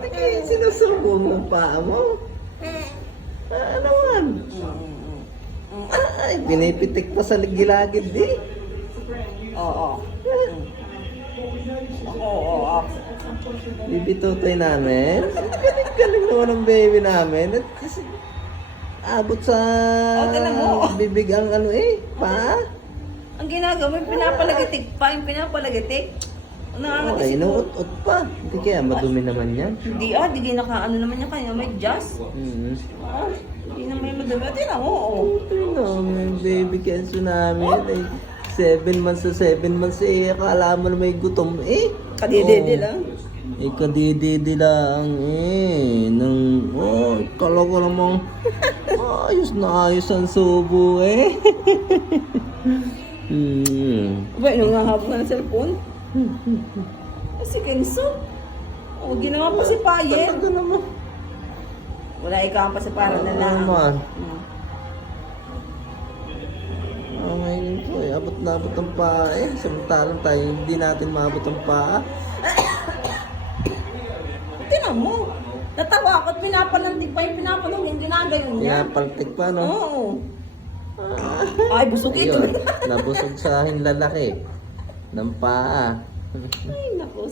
Tingin, sinusubo mo ang paa mo. Naman. Ay, pinipitik pa sa gilagid eh. Oo. Oo. Bibi tutoy namin. Galing naman ang baby namin. At kasi, abot sa tinan mo. bibig ang ano eh, pa. Ang ginagawa, pinapalagatik pa, yung pinapalagatik. Okay, inuut-ut pa. Hindi kaya madumi naman yan. Hindi di naka-ano naman yung kanya, may jazz. Hindi na may madumi. Tinan mo, oo. Yung baby Kenzo namin ay 7 months sa 7 months eh. Akala mo na may gutom eh. Kadididi lang. Eh, kadididi lang eh. Kala ko namang ayos na ayos ang subo eh. Ba, yung nahabol na ng cellphone? Si Kenzo. Ginawa pa si Payen. Talaga naman. Wala ikaw pa si para na lang. Naman. Ngayon po eh, abot na abot ang paa eh. Samantalang tayo, hindi natin maabot ang paa. Tinan mo. Natawa ako at pinapalantig pa yung yung ginagayon niya. Pinapaltik pa, no? Oo. Ay, busog ito. Ayun, nabusog sa akin lalaki ng paa. Ay, naku.